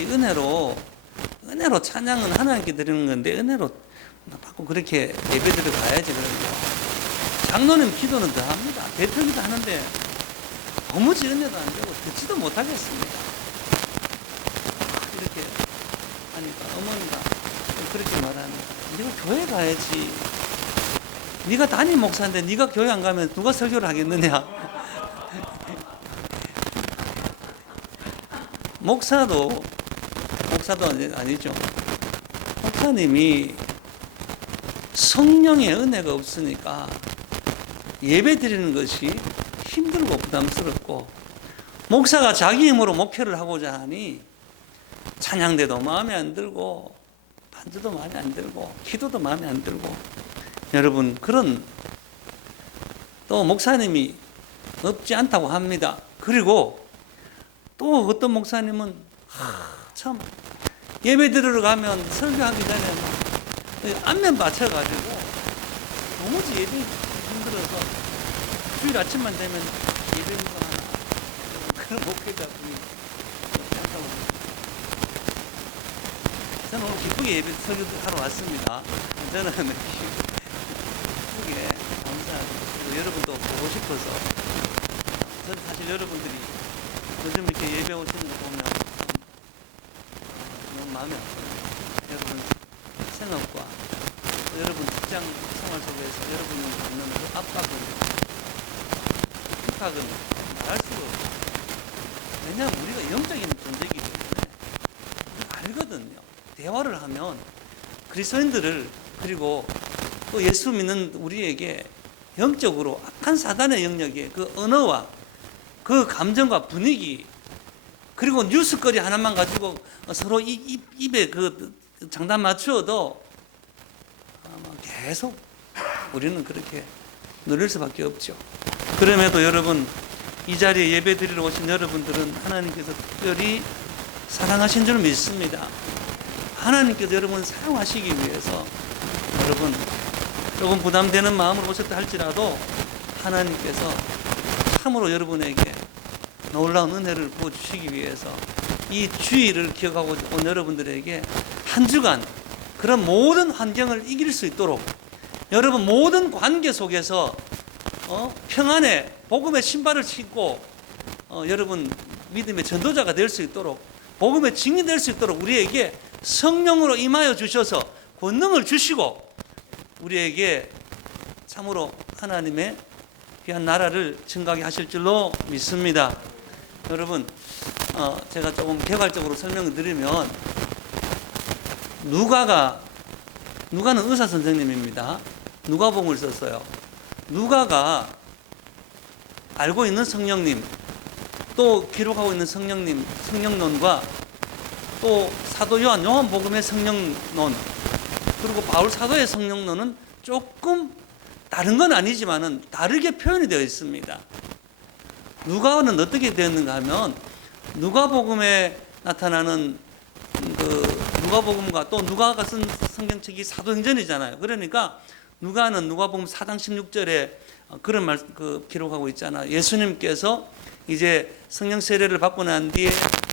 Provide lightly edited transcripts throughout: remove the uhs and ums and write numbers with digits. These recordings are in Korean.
은혜로 찬양은 하나님께 드리는 건데 은혜로 받고 그렇게 예배드려 가야지. 그러죠. 장로님 기도는 더 합니다. 대표기도 하는데 도무지 은혜도 안 되고 듣지도 못하겠습니다. 이렇게 하니까 어머니가 그렇게 말합니다. 네가 교회 가야지. 네가 담임 목사인데 네가 교회 안 가면 누가 설교를 하겠느냐. 목사도 아니죠. 목사님이 성령의 은혜가 없으니까 예배 드리는 것이 힘들고 부담스럽고, 목사가 자기 힘으로 목회를 하고자 하니 찬양대도 마음에 안 들고 반주도 마음에 안 들고 기도도 마음에 안 들고, 여러분 그런 또 목사님이 없지 않다고 합니다. 그리고 또 어떤 목사님은 참 예배 드리러 가면 설교하기 전에 막 안면 받쳐가지고 도무지 예배 힘들어서 주일 아침만 되면 예배가 하나 그런 목회자분이 안타깝습니다. 저는 오늘 기쁘게 예배 설교하러 왔습니다. 저는 기쁘게 감사하고 여러분도 보고 싶어서. 저는 사실 여러분들이 요즘 이렇게 예배 오시는 거 보면 너무 마음이 아파요. 여러분 생업과 여러분 직장 생활 속에서 여러분이 받는 그 압박은, 핍박은 말할 수가 없어요. 왜냐하면 우리가 영적인 존재이기 때문에 알거든요. 대화를 하면 그리스도인들을, 그리고 또 예수 믿는 우리에게 영적으로 악한 사단의 영역에 그 언어와 그 감정과 분위기, 그리고 뉴스거리 하나만 가지고 서로 입에 그 장단 맞추어도 아마 계속 우리는 그렇게 누릴 수밖에 없죠. 그럼에도 여러분, 이 자리에 예배 드리러 오신 여러분들은 하나님께서 특별히 사랑하신 줄 믿습니다. 하나님께서 여러분 사용하시기 위해서, 여러분 조금 부담되는 마음으로 오셨다 할지라도 하나님께서 참으로 여러분에게 놀라운 은혜를 부어주시기 위해서 이 주의를 기억하고 온 여러분들에게 한 주간 그런 모든 환경을 이길 수 있도록, 여러분 모든 관계 속에서 평안의 복음의 신발을 신고 여러분 믿음의 전도자가 될 수 있도록, 복음의 증인이 될 수 있도록 우리에게 성령으로 임하여 주셔서 권능을 주시고 우리에게 참으로 하나님의 귀한 나라를 증가하게 하실 줄로 믿습니다. 여러분 제가 조금 개괄적으로 설명을 드리면, 누가는 의사 선생님입니다. 누가복음을 썼어요. 누가가 알고 있는 성령님, 또 기록하고 있는 성령님, 성령론과 또 사도 요한복음의 성령론, 그리고 바울 사도의 성령론은 조금 다른 건 아니지만은 다르게 표현이 되어 있습니다. 누가는 어떻게 되었는가 하면, 누가복음에 나타나는 그 누가복음과 또 누가가 쓴 성경책이 사도행전이잖아요. 그러니까 누가는 누가복음 4장 16절에 그런 말 기록하고 있잖아요. 예수님께서 이제 성령 세례를 받고 난 뒤에,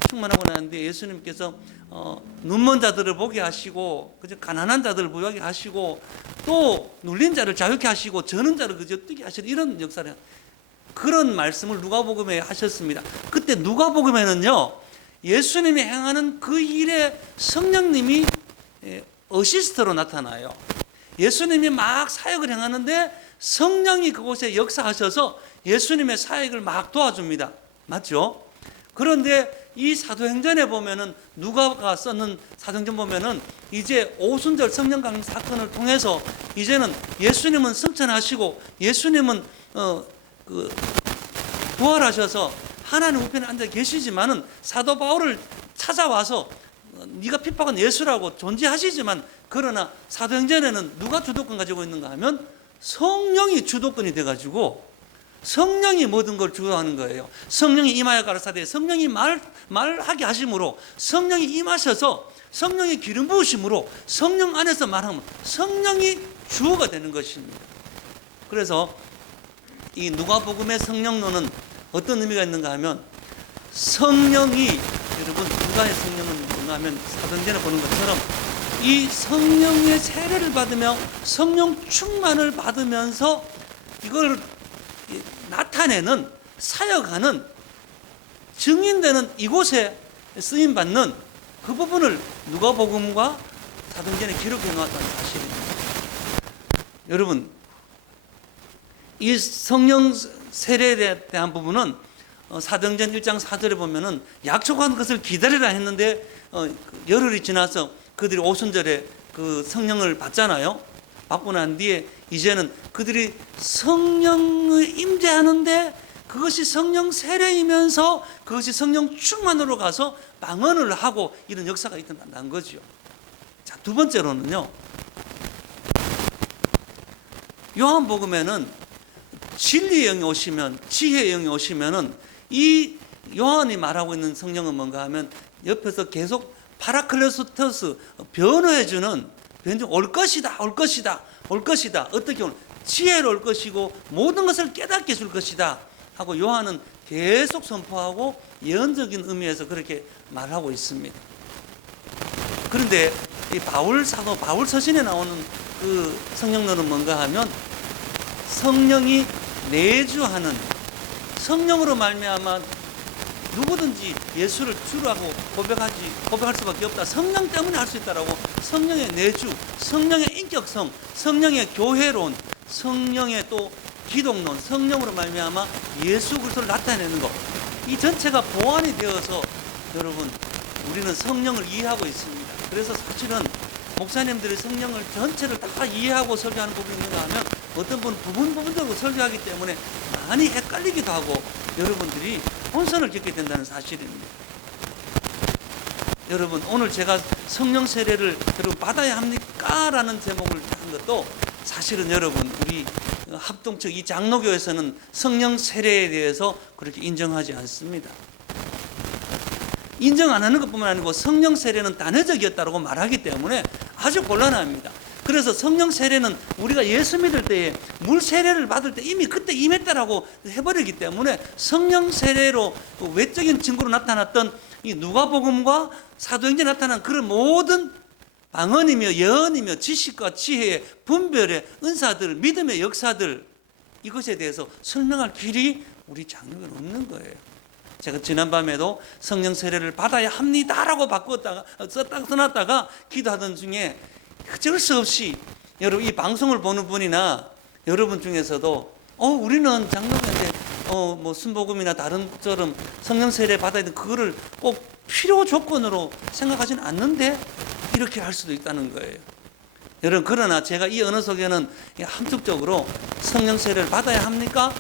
충만하고 난 뒤에 예수님께서 눈먼 자들을 보게 하시고, 그저 가난한 자들을 부유하게 하시고, 또 눌린 자를 자유케 하시고, 저는 자를 그저 뛰게 하시는 이런 역사를, 그런 말씀을 누가복음에 하셨습니다. 그때 누가복음에는요, 예수님이 행하는 그 일에 성령님이 어시스트로 나타나요. 예수님이 막 사역을 행하는데 성령이 그곳에 역사하셔서 예수님의 사역을 막 도와줍니다. 맞죠? 그런데 이 사도행전에 보면은, 누가가 썼는 사도행전 보면은 이제 오순절 성령 강림 사건을 통해서 이제는 예수님은 승천하시고 예수님은 부활하셔서 하나님 우편에 앉아 계시지만은 사도 바울을 찾아와서 네가 핍박한 예수라고 존재하시지만, 그러나 사도행전에는 누가 주도권 가지고 있는가 하면 성령이 주도권이 돼가지고 성령이 모든 걸 주도하는 거예요. 성령이 임하여 가라사대, 성령이 말하게 하심으로, 성령이 임하셔서 성령의 기름 부으심으로 성령 안에서 말하면 성령이 주어가 되는 것입니다. 그래서 이 누가복음의 성령론은 어떤 의미가 있는가 하면, 성령이, 여러분 누가의 성령은 있는가 하면 사도행전에 보는 것처럼 이 성령의 세례를 받으며 성령 충만을 받으면서 이걸 나타내는, 사역하는, 증인되는 이곳에 쓰임받는 그 부분을 누가복음과 사도행전에 기록해 놓았다는 사실입니다. 여러분, 이 성령 세례에 대한 부분은 사도행전 1장 4절에 보면은 약속한 것을 기다리라 했는데 열흘이 지나서 그들이 오순절에 그 성령을 받잖아요. 받고 난 뒤에 이제는 그들이 성령을 임재하는데 그것이 성령 세례이면서 그것이 성령 충만으로 가서 방언을 하고 이런 역사가 일어난다는 거죠. 자, 두 번째로는요, 요한복음에는 진리의 영이 오시면, 지혜의 영이 오시면은 이 요한이 말하고 있는 성령은 뭔가 하면 옆에서 계속 파라클레토스, 변호해주는, 올 것이다, 올 것이다, 올 것이다. 어떻게 오는? 지혜로 올 것이고 모든 것을 깨닫게 해줄 것이다 하고 요한은 계속 선포하고 예언적인 의미에서 그렇게 말하고 있습니다. 그런데 이 바울 사도, 바울 서신에 나오는 그 성령론은 뭔가 하면 성령이 내주하는, 성령으로 말미암아 누구든지 예수를 주라고 고백할 수밖에 없다. 성령 때문에 할 수 있다라고 성령의 내주, 성령의 인격성, 성령의 교회론, 성령의 또 기독론, 성령으로 말미암아 예수 그리스도를 나타내는 것, 이 전체가 보완이 되어서 여러분 우리는 성령을 이해하고 있습니다. 그래서 사실은 목사님들이 성령을 전체를 다 이해하고 설교하는 부분이 있는가 하면 어떤 분은 부분적으로 설교하기 때문에 많이 헷갈리기도 하고 여러분들이 혼선을 겪게 된다는 사실입니다. 여러분, 오늘 제가 성령 세례를 여러분 받아야 합니까? 라는 제목을 한 것도 사실은 여러분 우리 합동측 이 장로교에서는 성령 세례에 대해서 그렇게 인정하지 않습니다. 인정 안 하는 것뿐만 아니고 성령 세례는 단회적이었다고 말하기 때문에 아주 곤란합니다. 그래서 성령 세례는 우리가 예수 믿을 때에 물 세례를 받을 때 이미 그때 임했다라고 해버리기 때문에 성령 세례로 외적인 증거로 나타났던 이 누가복음과 사도행전에 나타난 그런 모든 방언이며 예언이며 지식과 지혜의 분별의 은사들, 믿음의 역사들, 이것에 대해서 설명할 길이 우리 장로교는 없는 거예요. 제가 지난밤에도 성령 세례를 받아야 합니다라고 써놨다가 기도하던 중에 어쩔 수 없이 여러분 이 방송을 보는 분이나 여러분 중에서도 우리는 장로교인데 뭐 순복음이나 다른 것처럼 성령 세례 받아야 되는 그거를 꼭 필요 조건으로 생각하지는 않는데 이렇게 할 수도 있다는 거예요. 여러분, 그러나 제가 이 언어 속에는 함축적으로 성령 세례를 받아야 합니까?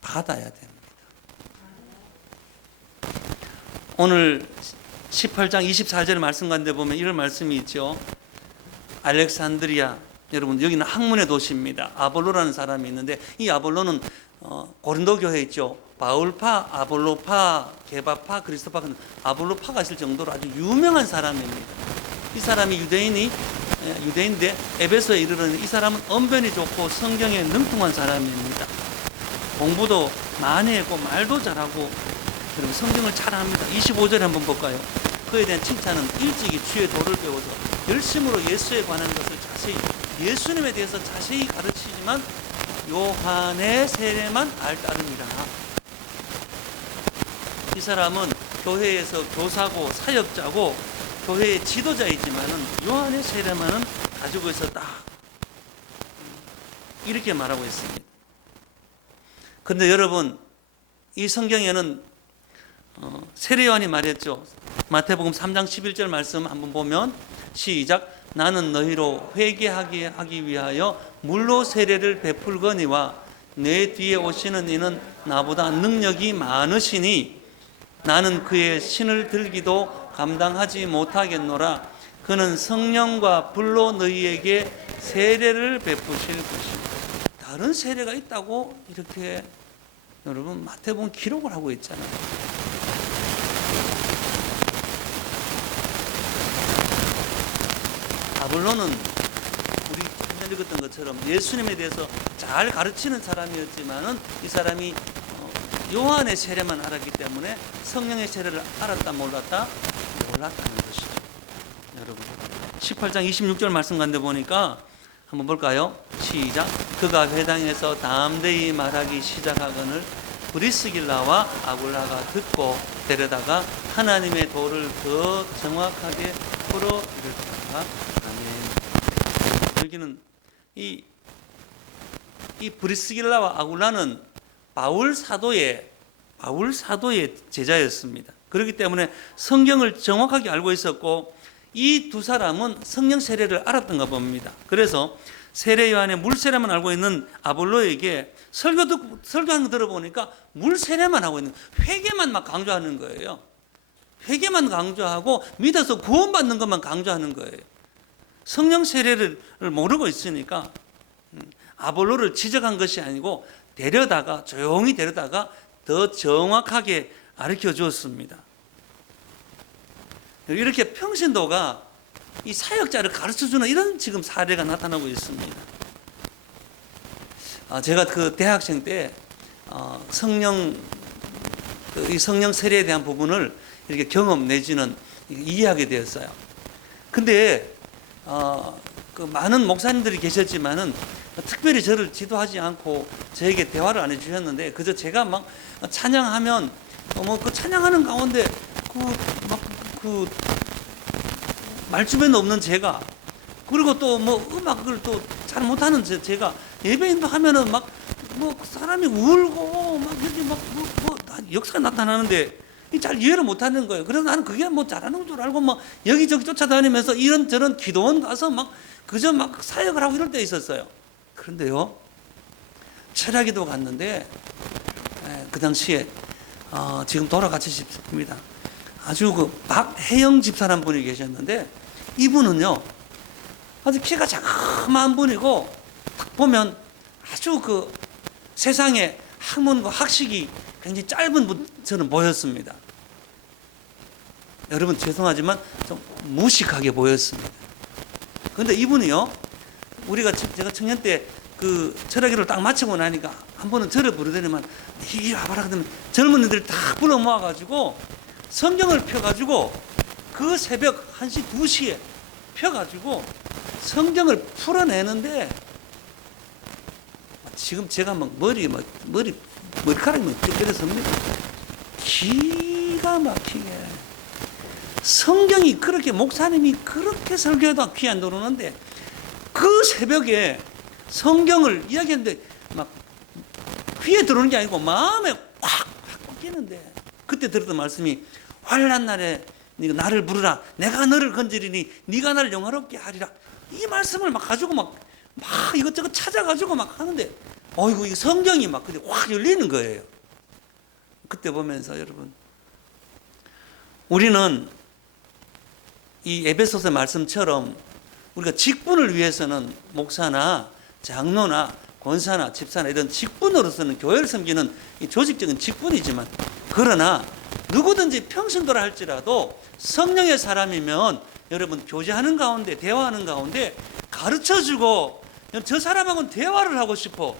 받아야 됩니다. 오늘 18장 24절의 말씀 가운데 보면 이런 말씀이 있죠. 알렉산드리아, 여러분 여기는 학문의 도시입니다. 아볼로라는 사람이 있는데 이 아볼로는 고린도 교회에 있죠. 바울파, 아볼로파, 게바파, 그리스도파, 아볼로파가 있을 정도로 아주 유명한 사람입니다. 이 사람이 유대인인데 에베소에 이르렀는데 이 사람은 언변이 좋고 성경에 능통한 사람입니다. 공부도 많이 했고 말도 잘하고 그리고 성경을 잘 합니다. 25절에 한번 볼까요? 그에 대한 칭찬은 일찍이 주의 도를 배워서 열심으로 예수에 관한 것을 자세히, 예수님에 대해서 자세히 가르치지만 요한의 세례만 알따름이라. 이 사람은 교회에서 교사고 사역자고 교회의 지도자이지만은 요한의 세례만은 가지고 있었다. 이렇게 말하고 있습니다. 그런데 여러분, 이 성경에는 세례 요한이 말했죠. 마태복음 3장 11절 말씀 한번 보면 시작. 나는 너희로 회개하게 하기 위하여 물로 세례를 베풀거니와 내 뒤에 오시는 이는 나보다 능력이 많으시니 나는 그의 신을 들기도 감당하지 못하겠노라. 그는 성령과 불로 너희에게 세례를 베푸실 것입니다. 다른 세례가 있다고 이렇게 여러분 마태복음 기록을 하고 있잖아요. 아볼로는 우리 전에 읽었던 것처럼 예수님에 대해서 잘 가르치는 사람이었지만은 이 사람이 요한의 세례만 알았기 때문에 성령의 세례를 알았다 몰랐다 몰랐다는 것이죠. 여러분 18장 26절 말씀 가운데 보니까 한번 볼까요? 시작. 그가 회당에서 담대히 말하기 시작하거늘 브리스길라와 아굴라가 듣고 데려다가 하나님의 도를 더 정확하게 풀어 이르더라. 아멘. 여기는 이 브리스길라와 아굴라는 바울 사도의 제자였습니다. 그렇기 때문에 성경을 정확하게 알고 있었고 이 두 사람은 성령 세례를 알았던가 봅니다. 그래서 세례 요한의 물 세례만 알고 있는 아볼로에게 설교하는 거 들어보니까 물 세례만 하고 있는, 회개만 막 강조하는 거예요. 회개만 강조하고 믿어서 구원받는 것만 강조하는 거예요. 성령 세례를 모르고 있으니까 아볼로를 지적한 것이 아니고 조용히 데려다가 더 정확하게 가르쳐 주었습니다. 이렇게 평신도가 이 사역자를 가르쳐주는 이런 지금 사례가 나타나고 있습니다. 제가 그 대학생 때 이 성령 세례에 대한 부분을 이렇게 경험 내지는 이해하게 되었어요. 근데 그 많은 목사님들이 계셨지만은 특별히 저를 지도하지 않고 저에게 대화를 안 해주셨는데 그저 제가 막 찬양하면 그 찬양하는 가운데 그 말주변에 없는 제가, 그리고 또 음악을 또 잘 못하는 제가 예배인도 하면은 사람이 울고 여기 역사가 나타나는데 잘 이해를 못하는 거예요. 그래서 나는 그게 잘하는 줄 알고 여기저기 쫓아다니면서 이런저런 기도원 가서 그저 사역을 하고 이럴 때 있었어요. 그런데요, 철야기도 갔는데 그 당시에 지금 돌아가셨습니다. 아주 그 박혜영 집사란 분이 계셨는데 이분은요 아주 키가 자그마한 분이고 딱 보면 아주 그 세상에 학문과 학식이 굉장히 짧은 분처럼 보였습니다. 여러분 죄송하지만 좀 무식하게 보였습니다. 그런데 이분이요, 제가 청년 때 그 철학기를 딱 마치고 나니까 한 번은 저를 부르더니만 이리 와봐라 그러면 젊은이들 딱 불러 모아가지고 성경을 펴가지고 그 새벽 1시 2시에 펴가지고 성경을 풀어내는데 지금 제가 머리카락이 쭉 기가 막히게 성경이 그렇게 목사님이 그렇게 설교해도 귀 안 들어오는데 그 새벽에 성경을 이야기했는데 귀에 들어오는 게 아니고 마음에 확 꺾이는데 그때 들었던 말씀이 환난 날에 네가 나를 부르라 내가 너를 건지리니 네가 나를 영화롭게 하리라. 이 말씀을 가지고 이것저것 찾아가지고 하는데 어이구 이 성경이 근데 확 열리는 거예요. 그때 보면서 여러분 우리는 이 에베소서 말씀처럼 우리가 직분을 위해서는 목사나 장로나 권사나 집사나 이런 직분으로서는 교회를 섬기는 이 조직적인 직분이지만 그러나 누구든지 평신도라 할지라도 성령의 사람이면 여러분 교제하는 가운데 대화하는 가운데 가르쳐주고 저 사람하고는 대화를 하고 싶어.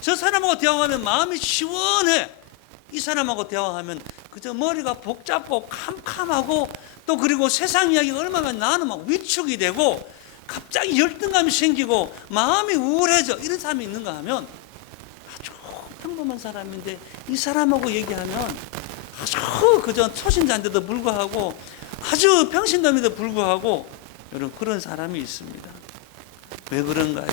저 사람하고 대화하면 마음이 시원해. 이 사람하고 대화하면 그저 머리가 복잡고 캄캄하고 또 그리고 세상 이야기가 얼마나 나는 위축이 되고 갑자기 열등감이 생기고 마음이 우울해져. 이런 사람이 있는가 하면 아주 평범한 사람인데 이 사람하고 얘기하면 아주 그저 초신자인데도 불구하고 아주 평신도임에도 불구하고 여러분 그런 사람이 있습니다. 왜 그런가요?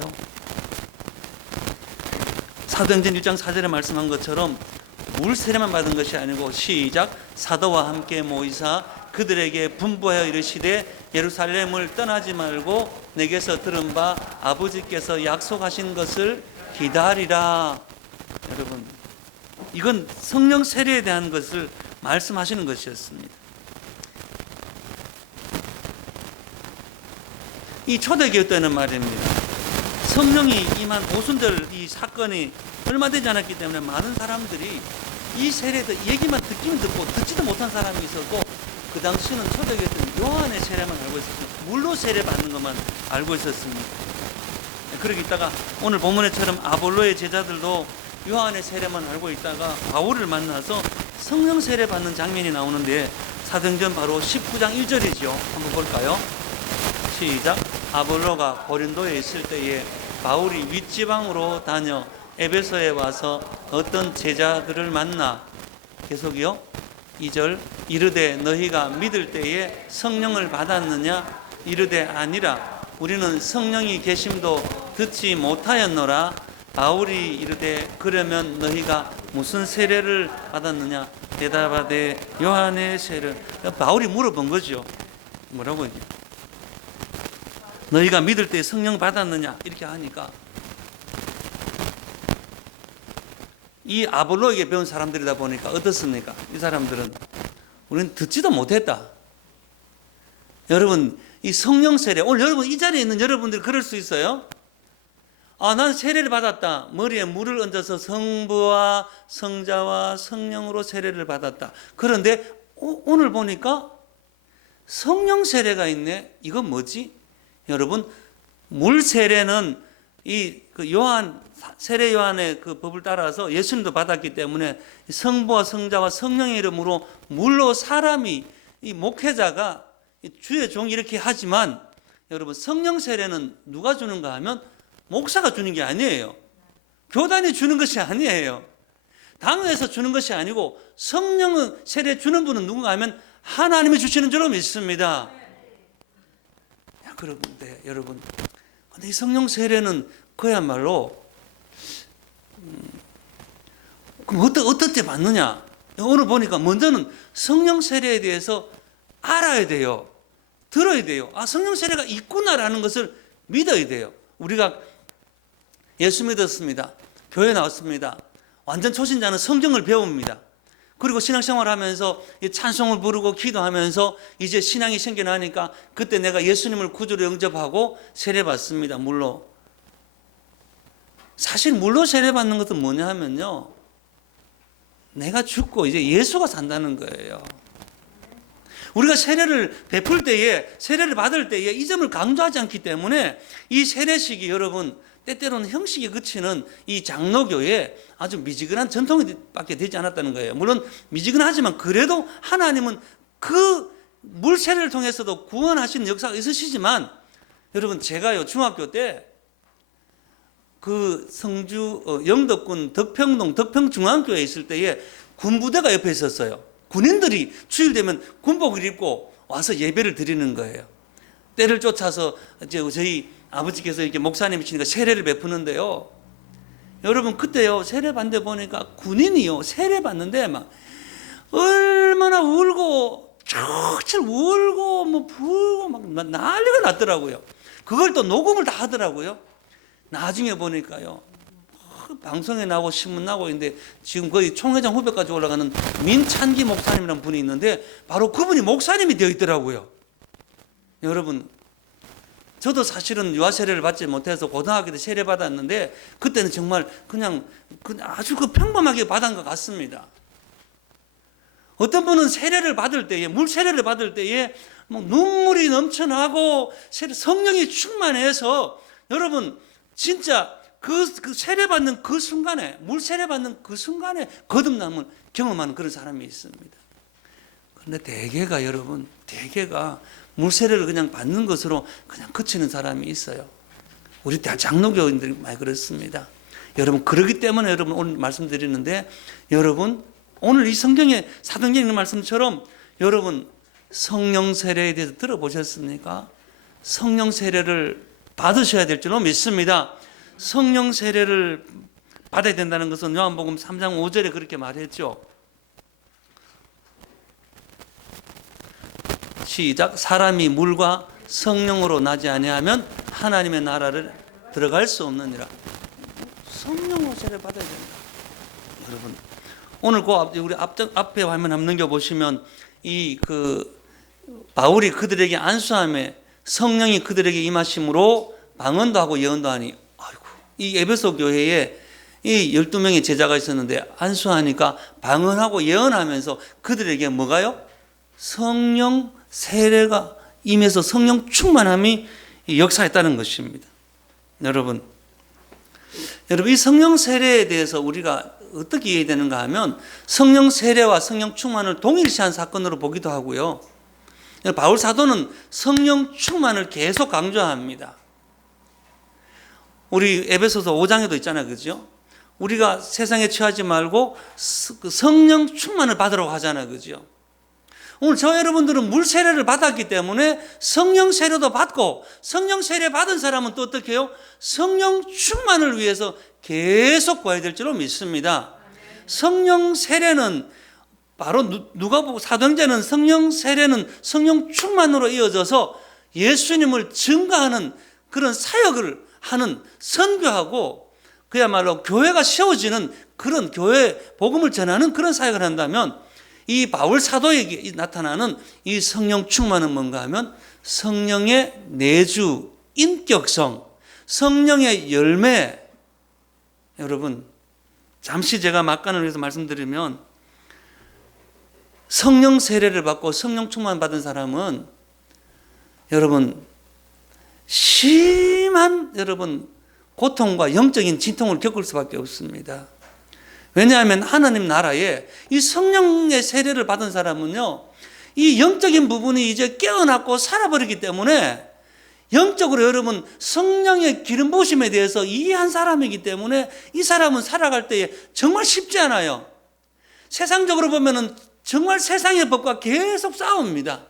사도행전 1장 4절에 말씀한 것처럼 물 세례만 받은 것이 아니고 시작. 사도와 함께 모이사 그들에게 분부하여 이르시되 예루살렘을 떠나지 말고 내게서 들은 바 아버지께서 약속하신 것을 기다리라. 여러분 이건 성령 세례에 대한 것을 말씀하시는 것이었습니다. 이 초대교회 때는 말입니다, 성령이 임한 오순절 이 사건이 얼마 되지 않았기 때문에 많은 사람들이 이 세례에 얘기만 듣기는 듣고 듣지도 못한 사람이 있었고 그 당시는 초대교회 때는 요한의 세례만 알고 있었습니다. 물로 세례 받는 것만 알고 있었습니다. 그러고 있다가 오늘 본문에처럼 아볼로의 제자들도 요한의 세례만 알고 있다가 바울을 만나서 성령 세례 받는 장면이 나오는데 사도행전 바로 19장 1절이죠. 한번 볼까요? 시작. 아볼로가 고린도에 있을 때에 바울이 윗지방으로 다녀 에베소에 와서 어떤 제자들을 만나, 계속이요. 2절. 이르되 너희가 믿을 때에 성령을 받았느냐? 이르되 아니라 우리는 성령이 계심도 듣지 못하였노라. 바울이 이르되 그러면 너희가 무슨 세례를 받았느냐? 대답하되 요한의 세례. 바울이 물어본 거죠. 뭐라고 이제? 너희가 믿을 때 성령 받았느냐? 이렇게 하니까 이 아볼로에게 배운 사람들이다 보니까 어떻습니까? 이 사람들은 우리는 듣지도 못했다. 여러분, 이 성령 세례, 오늘 여러분 이 자리에 있는 여러분들이 그럴 수 있어요. 아, 나는 세례를 받았다. 머리에 물을 얹어서 성부와 성자와 성령으로 세례를 받았다. 그런데 오늘 보니까 성령 세례가 있네. 이건 뭐지? 여러분, 물 세례는 그 요한 세례 요한의 그 법을 따라서 예수님도 받았기 때문에 성부와 성자와 성령의 이름으로 물로 사람이, 이 목회자가 주의 종이 이렇게 하지만, 여러분 성령 세례는 누가 주는가 하면 목사가 주는 게 아니에요. 교단이 주는 것이 아니에요. 당회에서 주는 것이 아니고 성령 세례 주는 분은 누군가 하면 하나님이 주시는 줄로 믿습니다. 그런데 여러분, 근데 이 성령 세례는 그야말로 그럼 어떻게 받느냐? 오늘 보니까 먼저는 성령 세례에 대해서 알아야 돼요. 들어야 돼요. 아, 성령 세례가 있구나라는 것을 믿어야 돼요. 우리가 예수 믿었습니다. 교회 나왔습니다. 완전 초신자는 성경을 배웁니다. 그리고 신앙생활 하면서 찬송을 부르고 기도하면서 이제 신앙이 생겨나니까 그때 내가 예수님을 구주로 영접하고 세례받습니다. 물로. 사실 물로 세례받는 것은 뭐냐 하면요, 내가 죽고 이제 예수가 산다는 거예요. 우리가 세례를 베풀 때에, 세례를 받을 때에 이 점을 강조하지 않기 때문에 이 세례식이 여러분 때때로는 형식에 그치는 이 장로교에 아주 미지근한 전통밖에 되지 않았다는 거예요. 물론 미지근하지만 그래도 하나님은 그 물세례를 통해서도 구원하시는 역사가 있으시지만, 여러분 제가요 중학교 때 그 성주 영덕군 덕평동 덕평중앙교회에 있을 때에 군부대가 옆에 있었어요. 군인들이 주일되면 군복을 입고 와서 예배를 드리는 거예요. 때를 쫓아서 저희 아버지께서 이렇게 목사님이시니까 세례를 베푸는데요. 여러분 그때요 세례 받는데 보니까 군인이요 세례 받는데 막 얼마나 울고 철철 울고 뭐 불고 막 난리가 났더라고요. 그걸 또 녹음을 다 하더라고요. 나중에 보니까요 방송에 나오고 신문 나오고 있는데 지금 거의 총회장 후배까지 올라가는 민찬기 목사님이라는 분이 있는데 바로 그분이 목사님이 되어 있더라고요. 여러분 저도 사실은 유아 세례를 받지 못해서 고등학교 때 세례 받았는데 그때는 정말 그냥 아주 평범하게 받은 것 같습니다. 어떤 분은 세례를 받을 때에 물 세례를 받을 때에 뭐 눈물이 넘쳐나고 성령이 충만해서 여러분 진짜 그 세례 받는 그 순간에 물 세례 받는 그 순간에 거듭남을 경험하는 그런 사람이 있습니다. 그런데 대개가 여러분 대개가 물 세례를 그냥 받는 것으로 그냥 그치는 사람이 있어요. 우리 장로교인들이 많이 그렇습니다. 여러분 그렇기 때문에 여러분 오늘 말씀드리는데 여러분 오늘 이 성경에 사도행전에 있는 말씀처럼 여러분 성령 세례에 대해서 들어보셨습니까? 성령 세례를 받으셔야 될 줄로 믿습니다. 성령 세례를 받아야 된다는 것은 요한복음 3장 5절에 그렇게 말했죠. 시작. 사람이 물과 성령으로 나지 아니하면 하나님의 나라를 들어갈 수 없느니라. 성령으로 세례 받아야 된다. 여러분 오늘 우리 앞에 화면 한번 넘겨보시면 바울이 그들에게 안수함에 성령이 그들에게 임하심으로 방언도 하고 예언도 하니, 아이고, 이 에베소 교회에 이 12명의 제자가 있었는데 안수하니까 방언하고 예언하면서 그들에게 뭐가요? 성령 세례가 임해서 성령 충만함이 역사했다는 것입니다. 여러분 이 성령 세례에 대해서 우리가 어떻게 이해되는가 하면 성령 세례와 성령 충만을 동일시한 사건으로 보기도 하고요. 바울 사도는 성령 충만을 계속 강조합니다. 우리 에베소서 5장에도 있잖아요. 그죠? 우리가 세상에 취하지 말고 성령 충만을 받으라고 하잖아요. 그죠? 오늘 저 여러분들은 물 세례를 받았기 때문에 성령 세례도 받고, 성령 세례 받은 사람은 또 어떻게 해요? 성령 충만을 위해서 계속 구해야 될 줄로 믿습니다. 성령 세례는 바로 누가복음 사도행전은 성령 세례는 성령 충만으로 이어져서 예수님을 증거하는 그런 사역을 하는, 선교하고 그야말로 교회가 세워지는 그런 교회 복음을 전하는 그런 사역을 한다면, 이 바울 사도에게 나타나는 이 성령 충만은 뭔가 하면 성령의 내주, 인격성, 성령의 열매. 여러분, 잠시 제가 막간을 위해서 말씀드리면, 성령 세례를 받고 성령 충만 받은 사람은 여러분 심한 고통과 영적인 진통을 겪을 수밖에 없습니다. 왜냐하면 하나님 나라에 이 성령의 세례를 받은 사람은요, 이 영적인 부분이 이제 깨어났고 살아버리기 때문에 영적으로 여러분 성령의 기름 부으심에 대해서 이해한 사람이기 때문에 이 사람은 살아갈 때에 정말 쉽지 않아요. 세상적으로 보면은 정말 세상의 법과 계속 싸웁니다.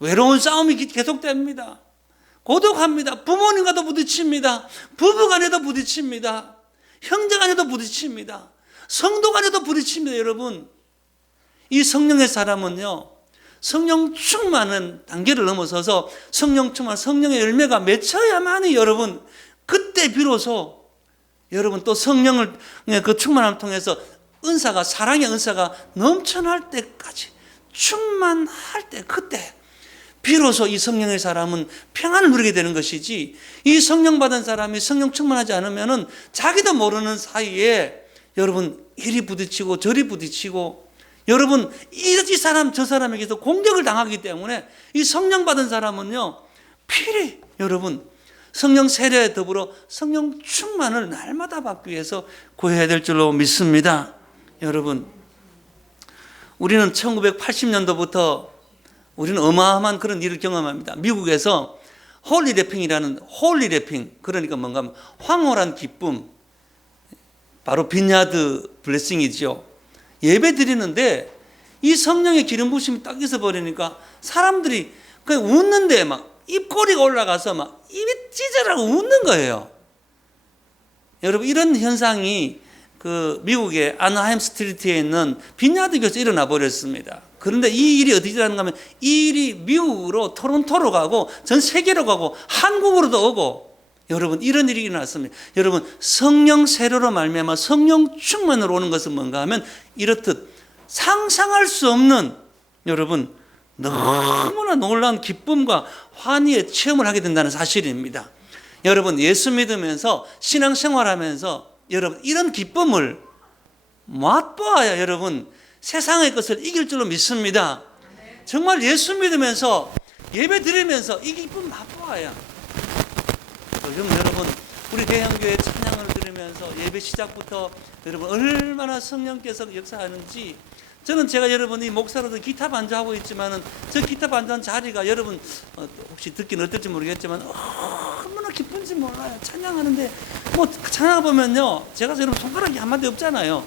외로운 싸움이 계속됩니다. 고독합니다. 부모님과도 부딪힙니다. 부부간에도 부딪힙니다. 형제간에도 부딪힙니다. 성도간에도 부딪힙니다. 여러분, 이 성령의 사람은요, 성령 충만한 단계를 넘어서서 성령 충만, 성령의 열매가 맺혀야만이 여러분, 그때 비로소 여러분 또 성령을 그 충만함을 통해서 은사가, 사랑의 은사가 넘쳐날 때까지, 충만할 때, 그때 비로소 이 성령의 사람은 평안을 누리게 되는 것이지, 이 성령 받은 사람이 성령 충만하지 않으면은 자기도 모르는 사이에 여러분 이리 부딪히고 저리 부딪히고, 여러분 이 사람 저 사람에게서 공격을 당하기 때문에 이 성령 받은 사람은요, 필히 여러분 성령 세례에 더불어 성령 충만을 날마다 받기 위해서 구해야 될 줄로 믿습니다. 여러분, 우리는 1980년도부터 우리는 어마어마한 그런 일을 경험합니다. 미국에서 홀리래핑이라는, 홀리래핑, 그러니까 뭔가 하면 황홀한 기쁨, 바로 빈야드 블레싱이죠. 예배 드리는데 이 성령의 기름 부심이 딱 있어버리니까 사람들이 그냥 웃는데 막 입꼬리가 올라가서 막 입이 찢어라고 웃는 거예요. 여러분, 이런 현상이 그 미국의 아나하임 스트리트에 있는 빈야드 교회에서 일어나 버렸습니다. 그런데 이 일이 어디서 일어나는가 하면, 이 일이 미국으로, 토론토로 가고 전 세계로 가고 한국으로도 오고, 여러분 이런 일이 일어났습니다. 여러분, 성령 세례로 말미암아 성령 충만으로 오는 것은 뭔가 하면 이렇듯 상상할 수 없는, 여러분 너무나 놀라운 기쁨과 환희의 체험을 하게 된다는 사실입니다. 여러분, 예수 믿으면서 신앙생활하면서 여러분 이런 기쁨을 맛보아야 여러분 세상의 것을 이길 줄로 믿습니다. 정말 예수 믿으면서 예배 드리면서 이 기쁨 맛보아야. 요즘 여러분 우리 대형교회 찬양을 들으면서 예배 시작부터 여러분 얼마나 성령께서 역사하는지, 저는 제가 여러분이 목사로도 기타 반주하고 있지만은 저 기타 반주한 자리가 여러분 혹시 듣기는 어떨지 모르겠지만 얼마나 기쁜지 몰라요. 찬양하는데 뭐 찬양 보면요, 제가 여러분 손가락이 한마디 없잖아요.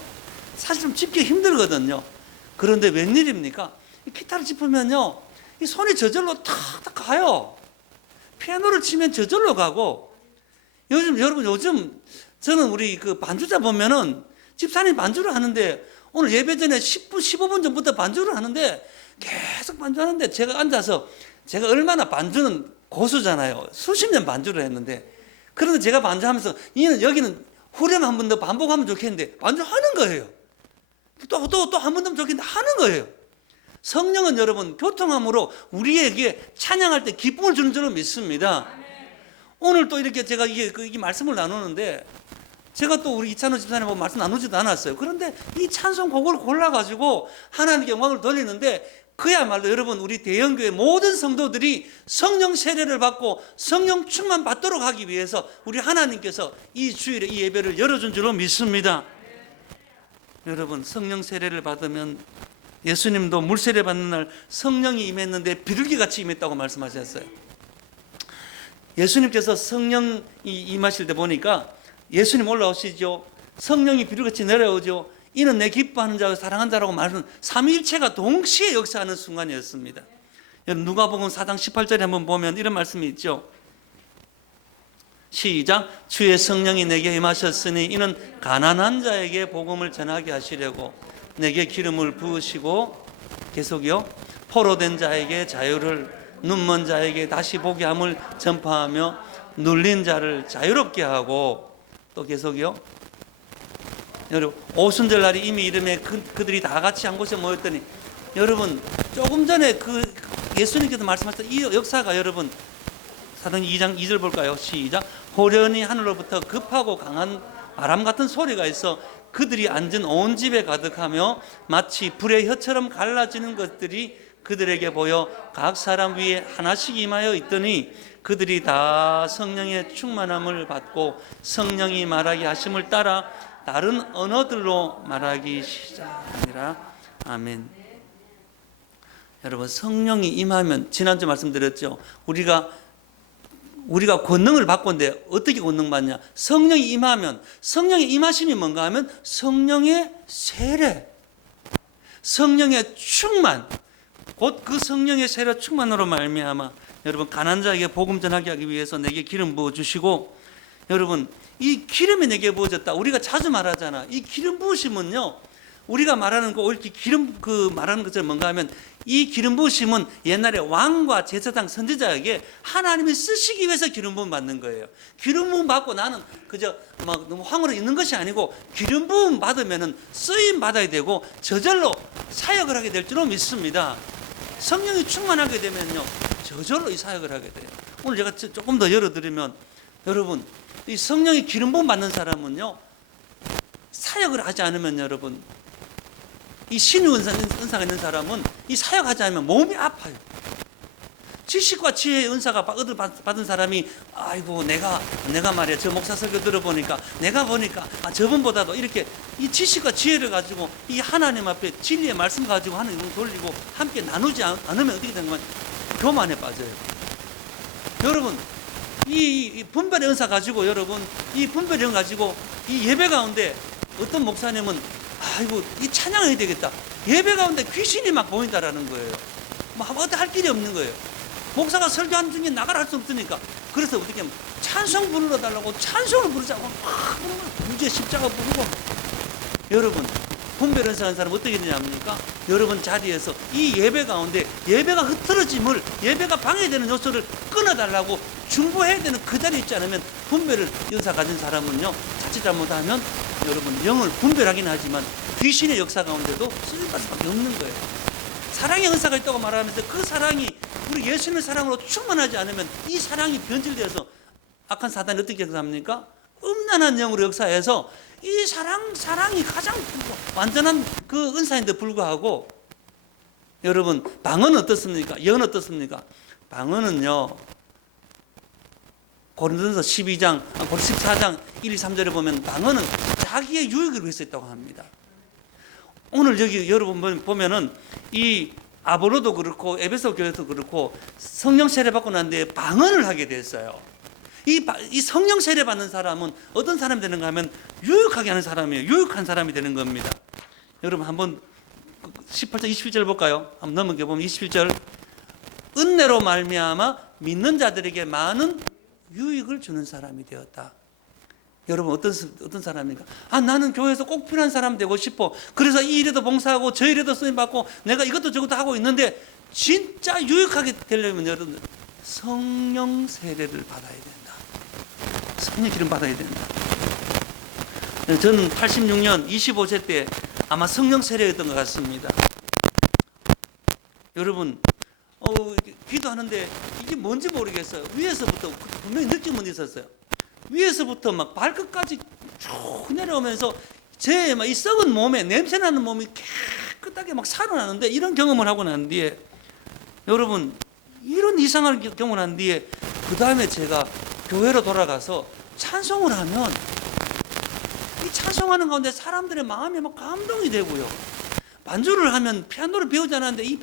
사실 좀 짚기 힘들거든요. 그런데 웬일입니까? 이 기타를 짚으면요, 이 손이 저절로 탁탁 가요. 피아노를 치면 저절로 가고, 요즘 저는 우리 그 반주자 보면은 집사님 반주를 하는데, 오늘 예배 전에 10분, 15분 전부터 반주를 하는데 계속 반주하는데, 제가 앉아서, 제가 얼마나 반주는 고수잖아요. 수십 년 반주를 했는데, 그런데 제가 반주하면서 여기는 후렴 한 번 더 반복하면 좋겠는데 반주하는 거예요. 또 한 번 더 좋겠는데 하는 거예요. 성령은 여러분 교통함으로 우리에게 찬양할 때 기쁨을 주는 줄로 믿습니다. 오늘 또 이렇게 제가 이게 말씀을 나누는데, 제가 또 우리 이찬호 집사님하고 말씀 나누지도 않았어요. 그런데 이 찬송곡을 골라가지고 하나님께 영광을 돌리는데, 그야말로 여러분 우리 대형교회 모든 성도들이 성령 세례를 받고 성령 충만 받도록 하기 위해서 우리 하나님께서 이 주일에 이 예배를 열어준 줄로 믿습니다. 여러분, 성령 세례를 받으면 예수님도 물 세례 받는 날 성령이 임했는데 비둘기같이 임했다고 말씀하셨어요. 예수님께서 성령이 임하실 때 보니까 예수님 올라오시죠. 성령이 비둘기같이 내려오죠. 이는 내 기뻐하는 자와 사랑하는 자라고 말하는 삼위일체가 동시에 역사하는 순간이었습니다. 여러분, 누가복음 4장 18절에 한번 보면 이런 말씀이 있죠. 시작. 주의 성령이 내게 임하셨으니 이는 가난한 자에게 복음을 전하게 하시려고 내게 기름을 부으시고, 계속이요, 포로된 자에게 자유를, 눈먼 자에게 다시 보게 함을 전파하며 눌린 자를 자유롭게 하고, 또 계속이요, 여러분, 오순절 날이 이미 이름에 그들이 다 같이 한 곳에 모였더니, 여러분, 조금 전에 그 예수님께서 말씀하셨던 이 역사가, 여러분, 사도행전 2장 2절 볼까요? 시작. 호련히 하늘로부터 급하고 강한 바람 같은 소리가 있어 그들이 앉은 온 집에 가득하며 마치 불의 혀처럼 갈라지는 것들이 그들에게 보여 각 사람 위에 하나씩 임하여 있더니 그들이 다 성령의 충만함을 받고 성령이 말하게 하심을 따라 다른 언어들로 말하기 시작하니라. 아멘. 여러분, 성령이 임하면, 지난주 말씀드렸죠. 우리가 권능을 받고인데 어떻게 권능 받냐? 성령이 임하면, 성령의 임하심이 뭔가 하면 성령의 세례, 성령의 충만, 곧 그 성령의 세례 충만으로 말미암아 여러분, 가난한 자에게 복음 전하게 하기 위해서 내게 기름 부어 주시고, 여러분, 이 기름이 내게 부어졌다. 우리가 자주 말하잖아. 이 기름 부으심은요, 우리가 말하는 거 이렇게 기름 말하는 것처럼 뭔가 하면, 이 기름 부으심은 옛날에 왕과 제사장 선지자에게 하나님이 쓰시기 위해서 기름 부음 받는 거예요. 기름 부음 받고 나는 그저 막 너무 황홀로 있는 것이 아니고, 기름 부음 받으면은 쓰임 받아야 되고 저절로 사역을 하게 될 줄로 믿습니다. 성령이 충만하게 되면요, 저절로 이 사역을 하게 돼요. 오늘 제가 조금 더 열어드리면, 여러분, 이 성령이 기름 부음 받는 사람은요, 사역을 하지 않으면, 여러분, 이 신유 은사가 있는 사람은 이 사역하지 않으면 몸이 아파요. 지식과 지혜의 은사가 받은 사람이, 아이고, 내가 말이야, 저 목사 설교 들어보니까 내가 보니까 저분보다도 이렇게 이 지식과 지혜를 가지고 이 하나님 앞에 진리의 말씀 가지고 하는 걸 돌리고 함께 나누지 않으면 어떻게 되는 거냐? 교만에 빠져요. 여러분, 이 분별의 은사 가지고, 여러분, 이 분별의 은사 가지고 이 예배 가운데 어떤 목사님은, 아이고, 이 찬양해야 되겠다. 예배 가운데 귀신이 막 보인다라는 거예요. 뭐 어떻게 할 길이 없는 거예요. 목사가 설교한 중에 나가라 할 수 없으니까. 그래서 어떻게 하면 찬송 불러달라고 찬송을 부르자고 막 그런 걸 구제 십자가 부르고. 여러분, 분별 은사한 사람 어떻게 되냐합니까? 여러분 자리에서 이 예배 가운데 예배가 흐트러짐을, 예배가 방해되는 요소를 끊어달라고 중보해야 되는 그 자리에 있지 않으면, 분별을 은사 가진 사람은요, 자칫 잘못하면 여러분 영을 분별하긴 하지만 귀신의 역사 가운데도 쓰임받을 수밖에 없는 거예요. 사랑의 은사가 있다고 말하면서 그 사랑이 우리 예수님의 사랑으로 충만하지 않으면 이 사랑이 변질되어서 악한 사단이 어떻게 합니까? 음란한 영으로 역사해서 이 사랑이 가장 완전한 그 은사인데 불구하고, 여러분, 방언은 어떻습니까? 예언은 어떻습니까? 방언은요, 고린도전서 14장 1, 2, 3절에 보면 방언은 자기의 유익을 위해서 했다고 합니다. 오늘 여기 여러분 보면은 이 아볼로도 그렇고 에베소 교회도 그렇고 성령 세례 받고 난 뒤에 방언을 하게 됐어요. 이 성령 세례 받는 사람은 어떤 사람이 되는가 하면 유익하게 하는 사람이에요. 유익한 사람이 되는 겁니다. 여러분 한번 18절 21절 볼까요? 한번 넘어가 보면 21절, 은혜로 말미암아 믿는 자들에게 많은 유익을 주는 사람이 되었다. 여러분 어떤 사람입니까? 나는 교회에서 꼭 필요한 사람 되고 싶어. 그래서 이 일에도 봉사하고 저 일에도 쓰임 받고 내가 이것도 저것도 하고 있는데, 진짜 유익하게 되려면 여러분 성령 세례를 받아야 된다. 성령 기름 받아야 된다. 저는 86년 25세 때 아마 성령 세례였던 것 같습니다. 여러분 기도하는데 이게 뭔지 모르겠어요. 위에서부터 분명히 느낌은 있었어요. 위에서부터 막 발끝까지 쭉 내려오면서 제 이 썩은 몸에, 냄새나는 몸이 깨끗하게 막 살아나는데, 이런 경험을 하고 난 뒤에, 여러분 이런 이상한 경험을 한 뒤에 그 다음에 제가 교회로 돌아가서 찬송을 하면 이 찬송하는 가운데 사람들의 마음이 막 감동이 되고요. 반주를 하면 피아노를 배우지 않았는데 이